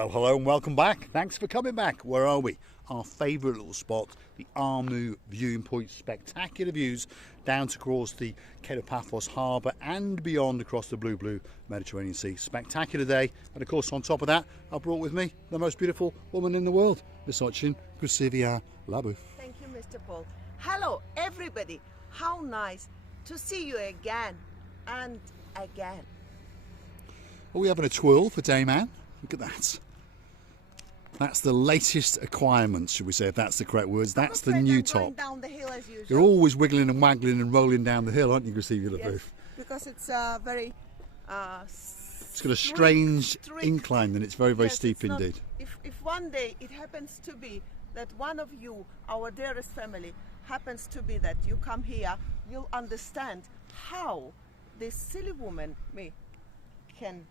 Well, hello and welcome back. Thanks for coming back. Where are we? Our favourite little spot, the Armu viewing point. Spectacular views down to across the Paphos harbour and beyond across the blue Mediterranean Sea. Spectacular day, and of course on top of that I brought with me the most beautiful woman in the world, Miss Ochin Gracivia Labouf. Thank you, Mr. Paul. Hello everybody, how nice to see you again and again. Are we having a twirl for Day Man? Look at that. That's the latest acquirement, should we say, if that's the correct words. That's the new top. Down the hill as usual. You're always wiggling and waggling and rolling down the hill, aren't you, Gracivia Labouf? Yes, because it's very it's got a strange incline, and it's very, very steep indeed. If one day it happens to be that one of you, our dearest family, happens to be that you come here, you'll understand how this silly woman, me, can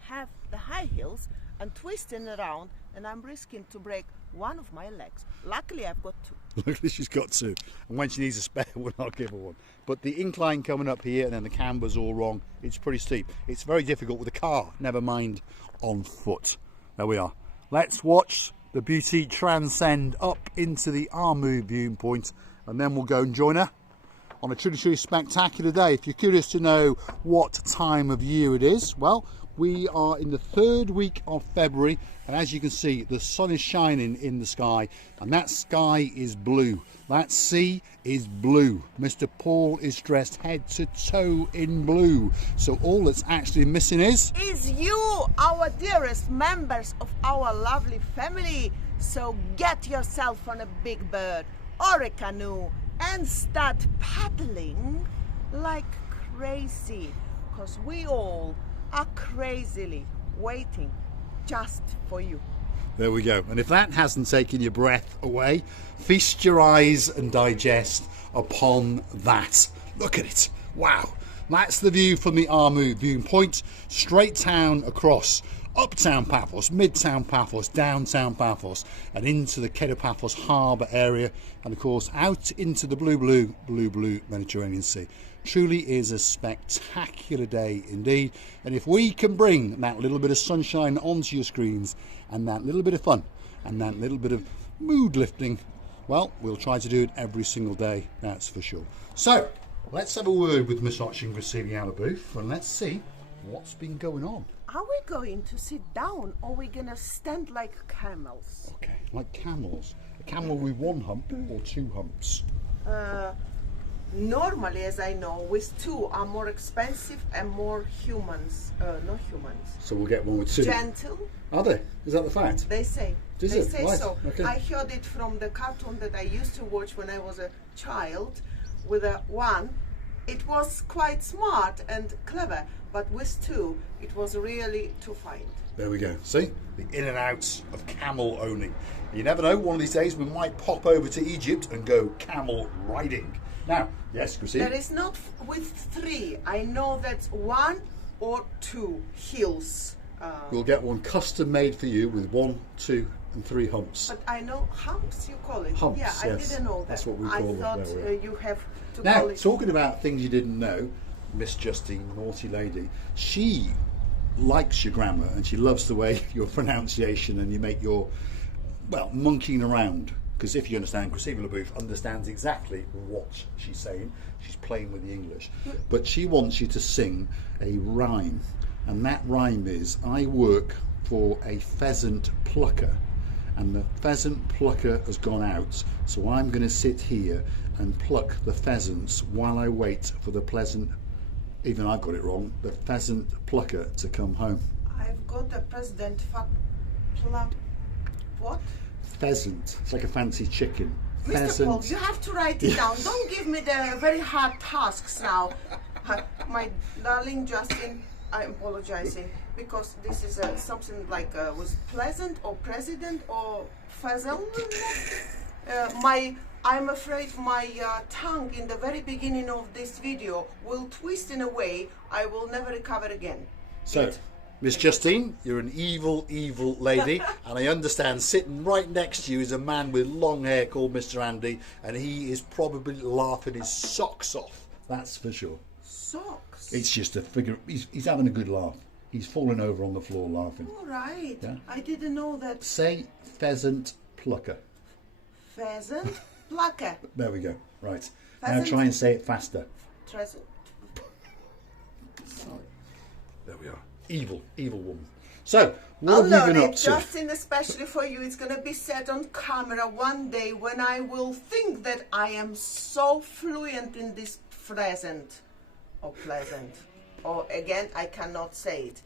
have the high heels and twisting around, and I'm risking to break one of my legs. Luckily I've got two. Luckily she's got two, and when she needs a spare one I'll give her one. But the incline coming up here and then the camber's all wrong. It's pretty steep. It's very difficult with a car, never mind on foot. There we are. Let's watch the beauty transcend up into the Armu viewing point, and then we'll go and join her on a truly spectacular day. If you're curious to know what time of year it is, well, we are in the third week of February, and as you can see, the sun is shining in the sky, and that sky is blue. That sea is blue. Mr. Paul is dressed head to toe in blue. So all that's actually missing is you, our dearest members of our lovely family. So get yourself on a big bird or a canoe and start paddling like crazy, because we all are crazily waiting just for you. There we go. And if that hasn't taken your breath away, feast your eyes and digest upon that. Look at it. Wow. That's the view from the Armu viewing point, straight down across uptown Paphos, midtown Paphos, downtown Paphos, and into the Paphos harbour area, and of course out into the blue Mediterranean Sea. Truly is a spectacular day indeed, and if we can bring that little bit of sunshine onto your screens and that little bit of fun and that little bit of mood lifting, well, we'll try to do it every single day, that's for sure. So let's have a word with Miss Ochin Gracivia Labouf and let's see what's been going on. Are we going to sit down, or are we gonna stand like camels? Okay, like camels. A camel with one hump or two humps? Normally, as I know, with two are more expensive and more humans, not humans. So we'll get one with two. Gentle. Are they? Is that the fact? They say. They say right. so. Okay. I heard it from the cartoon that I used to watch when I was a child with a one. It was quite smart and clever, but with two, it was really to find. There we go. See? The in and outs of camel owning. You never know, one of these days we might pop over to Egypt and go camel riding. Now, yes, Gracivia? There is not with three. I know that's one or two heels. We'll get one custom made for you with 1, 2 and 3 humps. But I know humps you call it. Humps, yeah, yes. I didn't know that. That's what we call them. I thought you have to now, call it. talking about things you didn't know, Miss Justine, naughty lady, she likes your grammar and she loves the way your pronunciation and you make your, well, monkeying around. Because if you understand, Gracivia Labouf understands exactly what she's saying. She's playing with the English. But she wants you to sing a rhyme. And that rhyme is, I work for a pheasant plucker. And the pheasant plucker has gone out. So I'm going to sit here and pluck the pheasants while I wait for the pleasant, even I got it wrong, the pheasant plucker to come home. I've got a president what? Pheasant. It's like a fancy chicken. Mr. Pheasant. Paul, you have to write it down. Don't give me the very hard tasks now. My darling Justin, I'm apologizing because this is something like was pleasant or president or pheasant. I'm afraid my tongue in the very beginning of this video will twist in a way I will never recover again. So, Miss Justine, you're an evil lady, and I understand sitting right next to you is a man with long hair called Mr. Andy, and he is probably laughing his socks off, that's for sure. Socks? It's just a figure, he's having a good laugh. He's fallen over on the floor laughing. All right. Yeah. I didn't know that. Say pheasant plucker. Pheasant plucker. There we go. Right. Pheasant. Now try and say it faster. Sorry. There we are. Evil, evil woman. So, what I'll have learn you been it, up to? Justin, especially for you. It's going to be set on camera one day when I will think that I am so fluent in this present or pleasant. Or again, I cannot say it.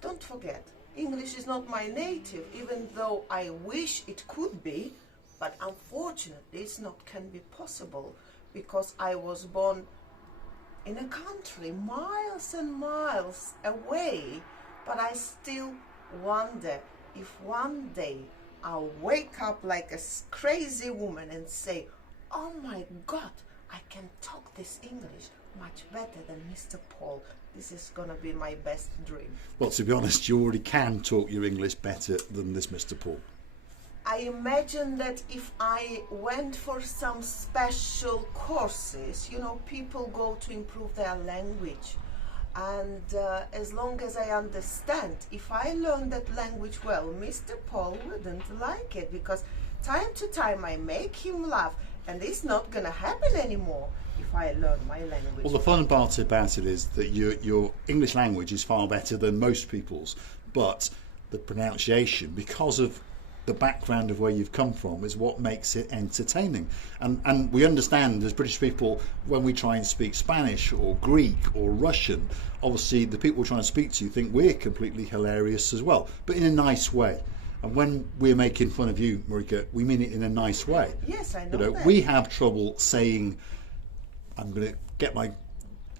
Don't forget, English is not my native, even though I wish it could be, but unfortunately it's not can be possible because I was born in a country miles and miles away, but I still wonder if one day I'll wake up like a crazy woman and say, oh my God, I can talk this English much better than Mr. Paul. This is gonna be my best dream. Well, to be honest, you already can talk your English better than this Mr. Paul. I imagine that if I went for some special courses, you know, people go to improve their language. And as long as I understand, if I learn that language well, Mr. Paul wouldn't like it because time to time I make him laugh and it's not going to happen anymore if I learn my language. Well, the fun part about it is that your English language is far better than most people's, but the pronunciation, because of the background of where you've come from, is what makes it entertaining. And we understand as British people, when we try and speak Spanish or Greek or Russian, obviously the people we're trying to speak to think we're completely hilarious as well, but in a nice way. And when we're making fun of you, Marika, we mean it in a nice way. Yes, I know, that. We have trouble saying, I'm going to get my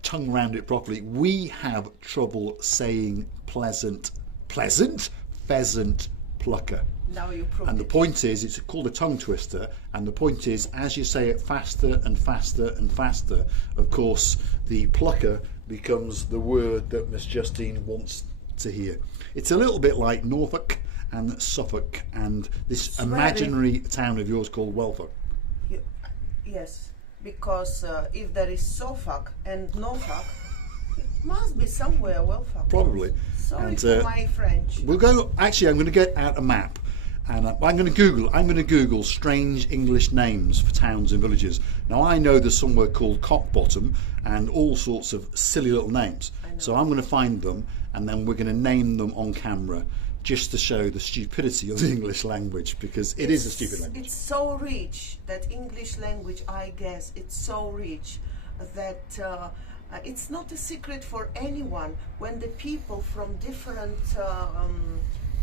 tongue around it properly, we have trouble saying pheasant plucker. Now you proved And the it. point is, it's called a tongue twister, and the point is, as you say it faster and faster and faster, of course, the plucker becomes the word that Miss Justine wants to hear. It's a little bit like Norfolk and Suffolk and this imaginary town of yours called Welfolk. Yes, because if there is Suffolk and Norfolk, it must be somewhere Welfolk. Probably. Sorry And, for my French. We'll go. Actually, I'm going to get out a map, and I'm going to Google strange English names for towns and villages. Now I know there's somewhere called Cockbottom and all sorts of silly little names. So I'm going to find them, and then we're going to name them on camera, just to show the stupidity of the English language, because it is a stupid language. It's so rich, that English language, I guess, it's so rich that it's not a secret for anyone when the people from different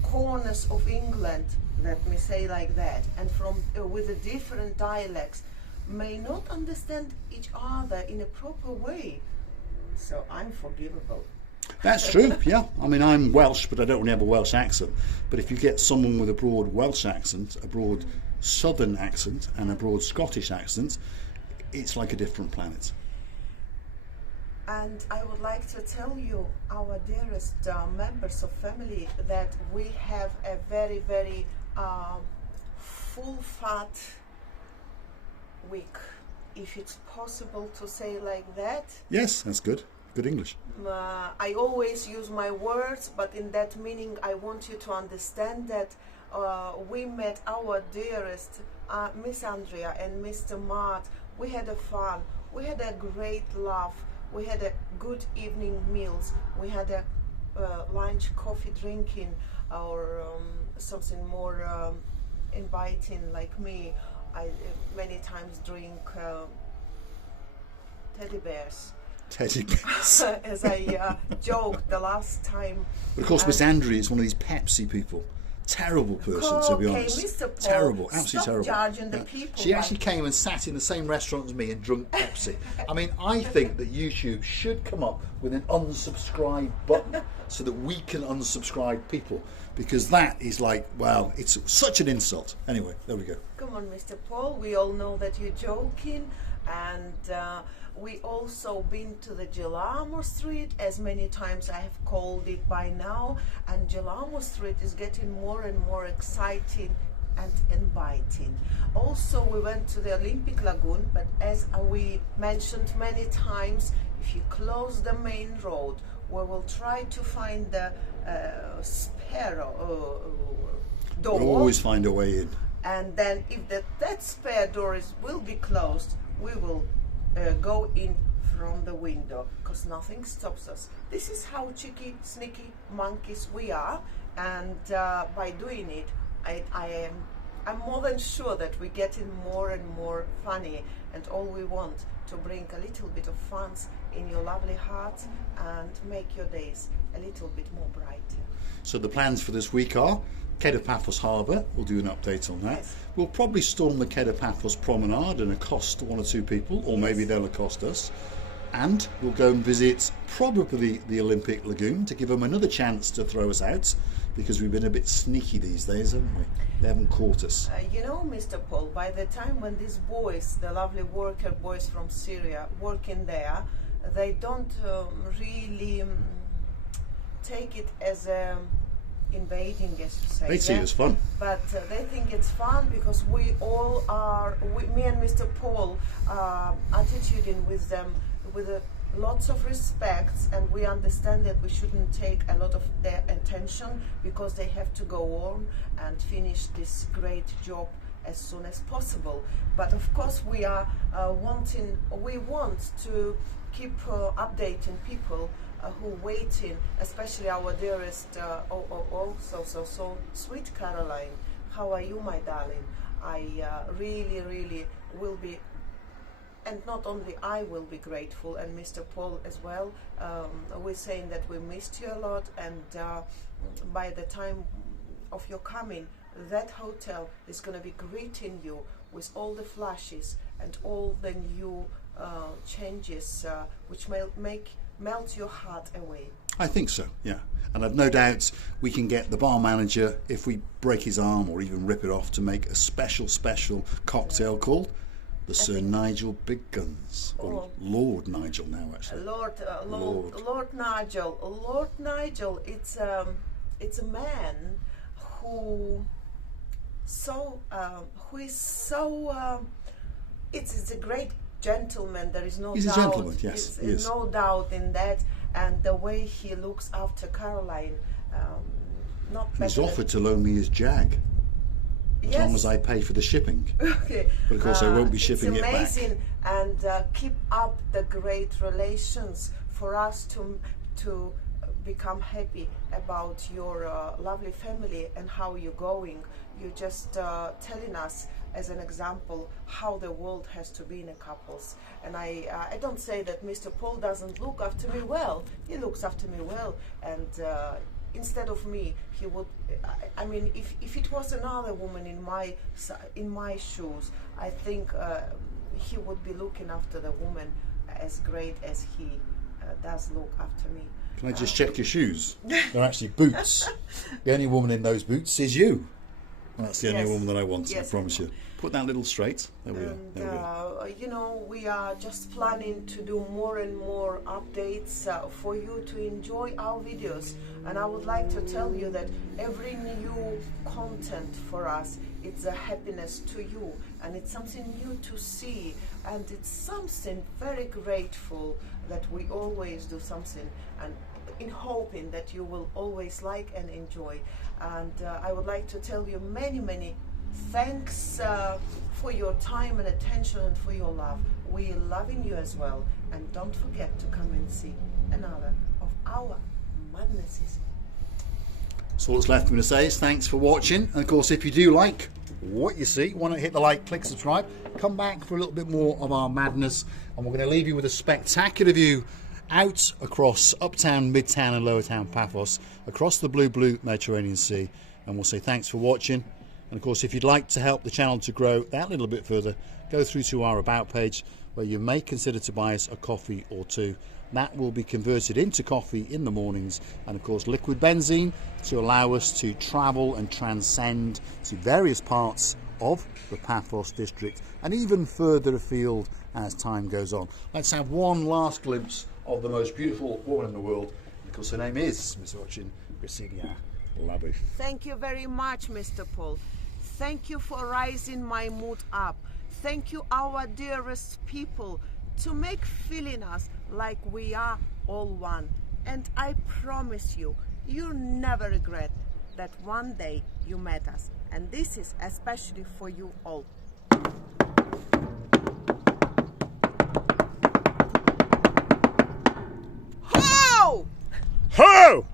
corners of England, let me say like that, and from with the different dialects may not understand each other in a proper way. So I'm forgivable. That's true, yeah. I mean, I'm Welsh, but I don't really have a Welsh accent. But if you get someone with a broad Welsh accent, a broad Southern accent, and a broad Scottish accent, it's like a different planet. And I would like to tell you, our dearest members of family, that we have a very, very full fat week, if it's possible to say like that. Yes, that's good. Good English. I always use my words, but in that meaning I want you to understand that we met our dearest Miss Andrea and Mr. Matt. We had a fun, we had a great laugh, we had a good evening meals, we had a lunch, coffee drinking, or something more inviting like me. I many times drink teddy bears. Teddy bears. As I joked the last time. But of course, Miss Andrea is one of these Pepsi people. Terrible person, to be honest. Mr. Paul, terrible, absolutely stop terrible. judging the people. She actually came and sat in the same restaurant as me and drunk Pepsi. I mean, I think that YouTube should come up with an unsubscribe button so that we can unsubscribe people, because that is like, wow, it's such an insult. Anyway, there we go. Come on, Mr. Paul, we all know that you're joking, and we also been to the Gelamo Street, as many times I have called it by now, and Gelamo Street is getting more and more exciting and inviting. Also, we went to the Olympic Lagoon, but as we mentioned many times, if you close the main road, We will try to find the spare door. We'll always find a way in. And then if that spare door will be closed, we will go in from the window, because nothing stops us. This is how cheeky, sneaky monkeys we are, and by doing it, I'm more than sure that we're getting more and more funny, and all we want to bring a little bit of fun in your lovely hearts and make your days a little bit more brighter. So the plans for this week are Quai de Paphos Harbour, we'll do an update on that. Yes. We'll probably storm the Quai de Paphos promenade and accost one or two people, or maybe they'll accost us. And we'll go and visit probably the Olympic Lagoon to give them another chance to throw us out, because we've been a bit sneaky these days, haven't we? They haven't caught us. You know, Mr. Paul, by the time when these boys, the lovely worker boys from Syria, working there, they don't really take it as invading, as you say. They see it as fun. But they think it's fun because we all are, me and Mr. Paul, attituding with them with lots of respect, and we understand that we shouldn't take a lot of their attention because they have to go on and finish this great job as soon as possible. But of course we are we want to keep updating people who waiting, especially our dearest, so sweet Caroline. How are you, my darling? I really will be, and not only I will be grateful, and Mr. Paul as well. We're saying that we missed you a lot, and by the time of your coming, that hotel is going to be greeting you with all the flashes and all the new changes, which melt your heart away. I think so, yeah. And I've no doubt we can get the bar manager, if we break his arm or even rip it off, to make a special cocktail called the Sir Nigel Big Guns, or Lord Nigel now, actually. Lord Nigel. Lord Nigel. It's a man who is so. It's a great gentleman. There is no He's doubt. a gentleman, yes. There's no doubt in that, and the way he looks after Caroline. Not He's better offered to loan me his Jag, as long as I pay for the shipping. Okay. But of course I won't be shipping it back. It's amazing, and keep up the great relations for us to become happy about your lovely family and how you're going. You're just telling us as an example how the world has to be in a couples. And I don't say that Mr. Paul doesn't look after me well. He looks after me well, and instead of me, he would. I mean, if it was another woman in my shoes, I think he would be looking after the woman as great as he does look after me. Can I just check your shoes? They're actually boots. The only woman in those boots is you. And that's the only woman that I want, I promise you. Put that little straight. There we are. You know, we are just planning to do more and more updates for you to enjoy our videos. And I would like to tell you that every new content for us, it's a happiness to you, and it's something new to see, and it's something very grateful that we always do something, and in hoping that you will always like and enjoy. And I would like to tell you many thanks for your time and attention and for your love. We are loving you as well, and don't forget to come and see another of our madnesses. So all that's left for me to say is thanks for watching, and of course if you do like what you see, why not hit the like, click subscribe, come back for a little bit more of our madness, and we're going to leave you with a spectacular view out across uptown, midtown and lower town Paphos, across the blue Mediterranean Sea. And we'll say thanks for watching, and of course if you'd like to help the channel to grow that little bit further, go through to our about page where you may consider to buy us a coffee or two. That will be converted into coffee in the mornings, and of course liquid benzene to allow us to travel and transcend to various parts of the Paphos district and even further afield as time goes on. Let's have one last glimpse of the most beautiful woman in the world, because her name is Miss Ochin Brasilia Labu. Thank you very much, Mr. Paul. Thank you for rising my mood up. Thank you, our dearest people, to make feeling us like we are all one. And I promise you, you'll never regret that one day you met us. And this is especially for you all. Ho! Ho!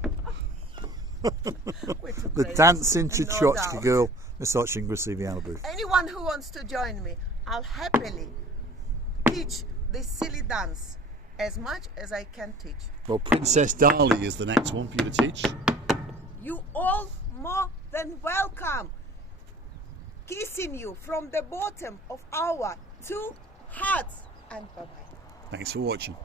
The dancing Tchotchke girl, Wysocki Grzywiana booth. Anyone who wants to join me, I'll happily teach this silly dance as much as I can teach. Well, Princess Dali is the next one for you to teach. You all more than welcome. Kissing you from the bottom of our two hearts. And bye-bye. Thanks for watching.